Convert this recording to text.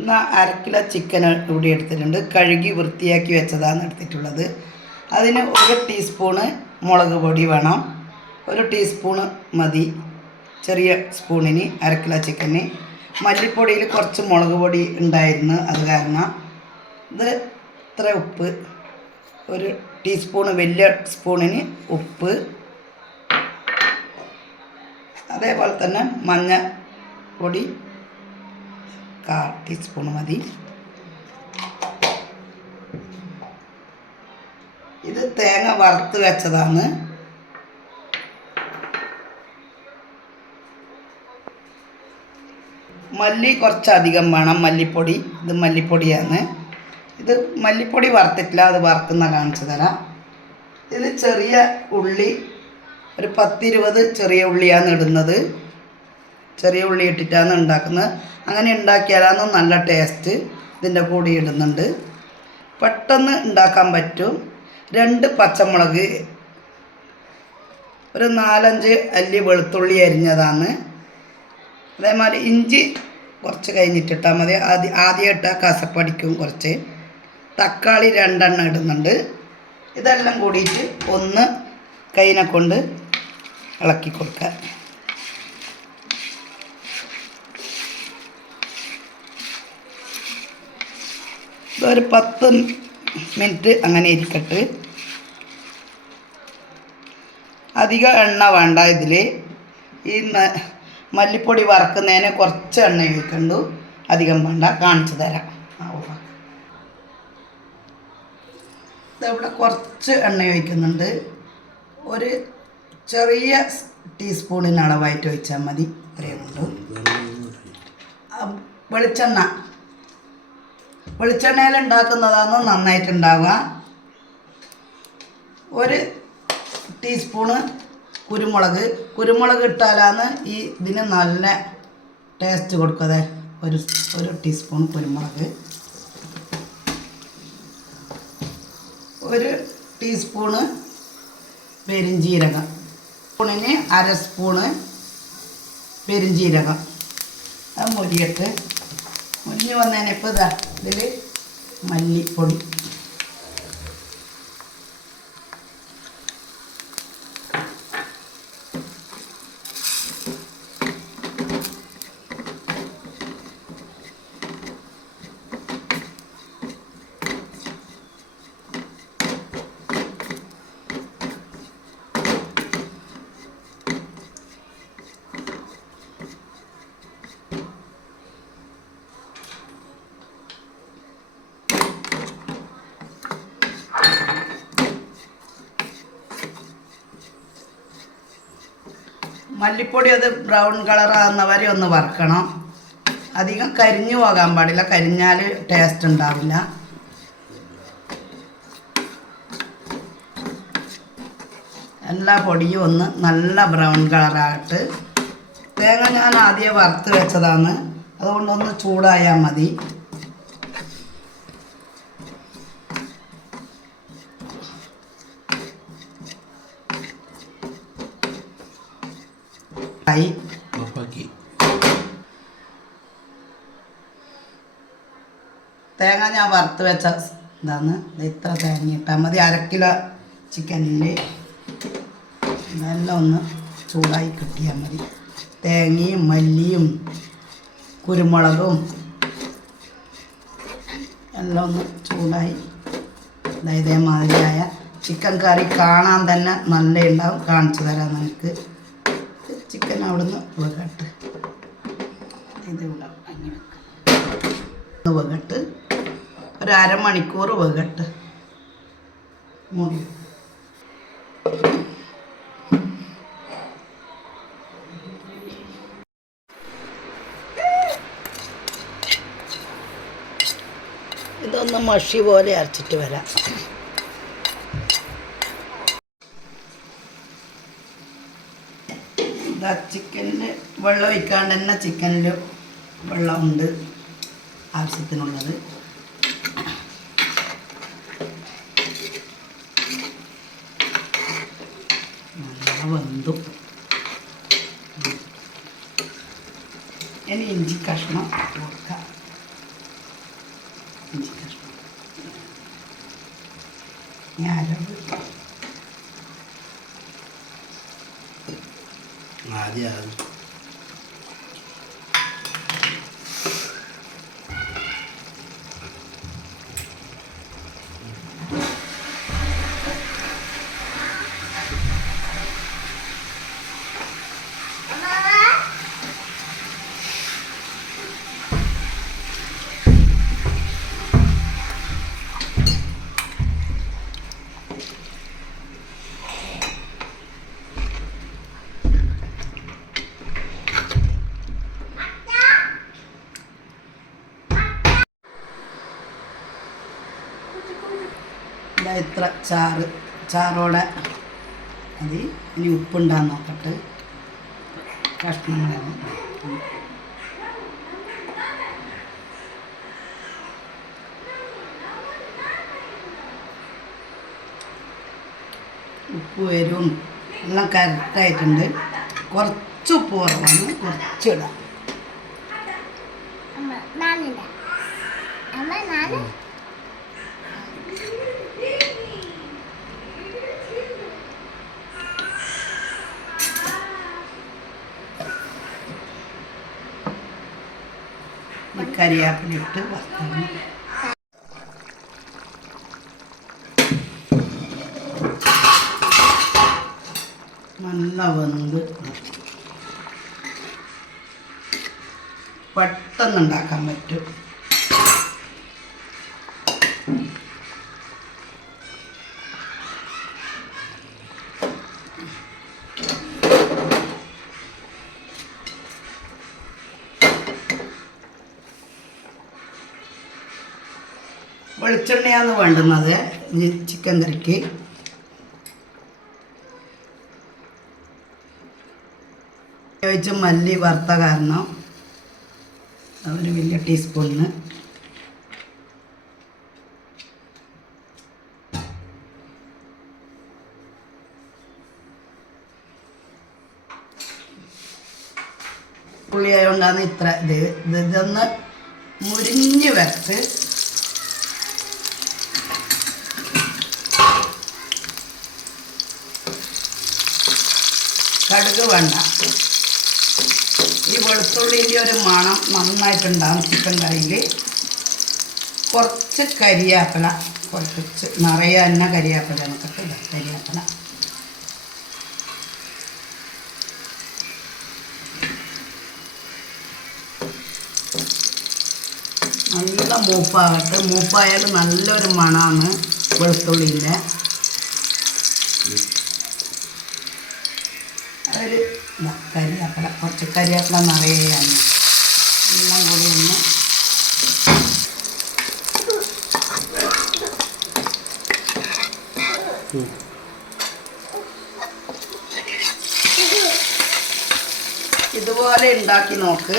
എന്നാൽ kilo chicken ഇവിടെ എടുത്തിട്ടുണ്ട്. കഴുകി വൃത്തിയാക്കി വെച്ചതാണ് എടുത്തിട്ടുള്ളത്. അതിന് ഒരു ടീസ്പൂണ് മുളക് പൊടി വേണം. ഒരു ടീസ്പൂണ് മതി. ചെറിയ സ്പൂണിന് കിലോ ചിക്കന് മല്ലിപ്പൊടിയിൽ കുറച്ച് മുളക് പൊടി ഉണ്ടായിരുന്നു. അത് കാരണം ഇത് ഇത്ര ഉപ്പ്. ഒരു ടീസ്പൂണ് വലിയ സ്പൂണിന് ഉപ്പ്. അതേപോലെ തന്നെ മഞ്ഞ പൊടി കാ ടീസ്പൂൺ മതി. ഇത് തേങ്ങ വറുത്ത് വെച്ചതാണ്. മല്ലി കുറച്ചധികം വേണം മല്ലിപ്പൊടി. ഇത് മല്ലിപ്പൊടിയാണ്. ഇത് മല്ലിപ്പൊടി വറുത്തിട്ടില്ല അത് വറുക്കുന്ന കാണിച്ചു തരാം. ഇത് ചെറിയ ഉള്ളി ഒരു പത്തിരുപത് ചെറിയ ഉള്ളിയാണ് ഇടുന്നത്. ചെറിയ ഉള്ളി ഇട്ടിട്ടാണ് ഉണ്ടാക്കുന്നത്. അങ്ങനെ ഉണ്ടാക്കിയാലാണ് നല്ല ടേസ്റ്റ് ഇതിന്റെ കൂടി ഇടുന്നുണ്ട്. പെട്ടെന്ന് ഉണ്ടാക്കാൻ പറ്റും. രണ്ട് പച്ചമുളക് ഒരു നാലഞ്ച് അല്ലി വെളുത്തുള്ളി അരിഞ്ഞതാണ്. അതേമാതിരി ഇഞ്ചി കുറച്ച് കഴിഞ്ഞിട്ടിട്ടാൽ മതി. ആദ്യം ആദ്യം ഇട്ടാൽ കസപ്പടിക്കും കുറച്ച്. തക്കാളി രണ്ടെണ്ണം ഇടുന്നുണ്ട്. ഇതെല്ലാം കൂടിയിട്ട് ഒന്ന് കൈനെ കൊണ്ട് ഇളക്കി കൊടുക്കുക. ഇതൊരു പത്ത് മിനിറ്റ് അങ്ങനെ ഇരിക്കട്ടെ. അധികം എണ്ണ വേണ്ട ഇതിൽ ഈ മല്ലിപ്പൊടി വറക്കുന്നതിന് കുറച്ച് എണ്ണ ഒഴിക്കണ്ടു. അധികം വേണ്ട. കാണിച്ചു തരാം. ഇതവിടെ കുറച്ച് എണ്ണ ഒഴിക്കുന്നുണ്ട്. ഒരു ചെറിയ ടീസ്പൂണിന് അളവായിട്ട് ഒഴിച്ചാൽ മതി. ഇത്രയും വെളിച്ചെണ്ണ. വെളിച്ചെണ്ണയിൽ ഉണ്ടാക്കുന്നതാണ് നന്നായിട്ടുണ്ടാവുക. ഒരു ടീസ്പൂണ് കുരുമുളക്. കുരുമുളക് ഇട്ടാലാണ് ഈ ഇതിന് നല്ല ടേസ്റ്റ് കൊടുക്കുന്നത്. ഒരു ഒരു ടീസ്പൂൺ കുരുമുളക്. ഒരു ടീസ്പൂണ് പെരിഞ്ചീരകം. സ്പൂണിന് അര സ്പൂണ് പെരിഞ്ചീരകം. അത് മൊരിയിട്ട് മുരിഞ്ഞ് വന്നതിന് ഇപ്പോൾ ഇതാ. ഇതിൽ മല്ലിപ്പൊടി. മല്ലിപ്പൊടി അത് ബ്രൗൺ കളറാകുന്ന വരെ ഒന്ന് വറുക്കണം. അധികം കരിഞ്ഞു പോകാൻ പാടില്ല. കരിഞ്ഞാൽ ടേസ്റ്റ് ഉണ്ടാവില്ല. എല്ലാ പൊടിയും ഒന്ന് നല്ല ബ്രൗൺ കളറായിട്ട്. തേങ്ങ ഞാൻ ആദ്യം വറുത്ത് വെച്ചതാണ്. അതുകൊണ്ടൊന്ന് ചൂടായാൽ മതി. ആയി ഓഫാക്കി തേങ്ങ ഞാൻ വറുത്ത് വെച്ച ഇതാണ്. ഇത്ര തേങ്ങ ഇട്ടാൽ മതി. അരക്കിലോ ചിക്കനിൽ നല്ല ഒന്ന് ചൂടായി കിട്ടിയാൽ മതി. തേങ്ങയും മല്ലിയും കുരുമുളകും എല്ലാം ഒന്ന് ചൂടായി. ഇതേമാതിരിയായ ചിക്കൻ കറി കാണാൻ തന്നെ നല്ല ഉണ്ടാവും കാണിച്ചു തരാം നിങ്ങൾക്ക് അവിടുന്ന് വകട്ട്. ഇത് ഇവിടെ അങ്ങനെ വകട്ട്. ഒരു അരമണിക്കൂർ വകട്ട്. മൂടി. ഇതൊന്ന് മഷി പോലെ അരച്ചിട്ട് വരാം. ഇതാ ചിക്കനിൽ വെള്ളം ഒഴിക്കാണ്ട് തന്നെ ചിക്കനിൽ വെള്ളമുണ്ട് ആവശ്യത്തിനുള്ളത്. നല്ല വെന്തു. ഇനി ഇഞ്ചി കഷ്ണം കൊടുക്കാം. ഇഞ്ചി കഷ്ണം. ഞാൻ ഇതാ ഇത്ര ചാറ് ചാറോടെ. അത് ഇനി ഉപ്പുണ്ടാന്ന് നോക്കട്ടെ. കഷ്ണങ്ങളാണ് ഉപ്പ് വരും. എല്ലാം കറക്റ്റായിട്ടുണ്ട്. കുറച്ച് ഉപ്പ് കുറവാണ്. കുറച്ചിടാം. അമ്മ കരിയാപ്പിലിട്ട് വസ്ത്രം നല്ല വെന്ത് പെട്ടെന്ന് ഉണ്ടാക്കാൻ പറ്റും. വെളിച്ചെണ്ണയാണ് വേണ്ടുന്നത്. ചിക്കൻ കറിക്ക് ഉപയോഗിച്ച് മല്ലി വറുത്ത കാരണം. ഒരു വലിയ ടീസ്പൂണിന്. പുളി ആയതുകൊണ്ടാണ് ഇത്ര ഇത്. ഇത് ഇതൊന്ന് മുരിഞ്ഞ് വരച്ച് കടുക് വേണ്ട. ഈ വെളുത്തുള്ളിന്റെ ഒരു മണം നന്നായിട്ടുണ്ടാകും ചിക്കൻ കറിയിൽ കുറച്ച് കരിയാപ്പില കുറച്ച് നിറയെ തന്നെ കരിയാപ്പില നമുക്കിട്ട് കരിയാപ്പില. നല്ല മൂപ്പാകട്ടെ. മൂപ്പായാൽ നല്ലൊരു മണമാണ് വെളുത്തുള്ളിന്റെ ഒരു ഇതാ, കരിയാപ്പില കുറച്ച് കരിയാപ്പില നിറയാണ് എല്ലാം കൂടി ഒന്ന് ഇതുപോലെ ഉണ്ടാക്കി നോക്ക്.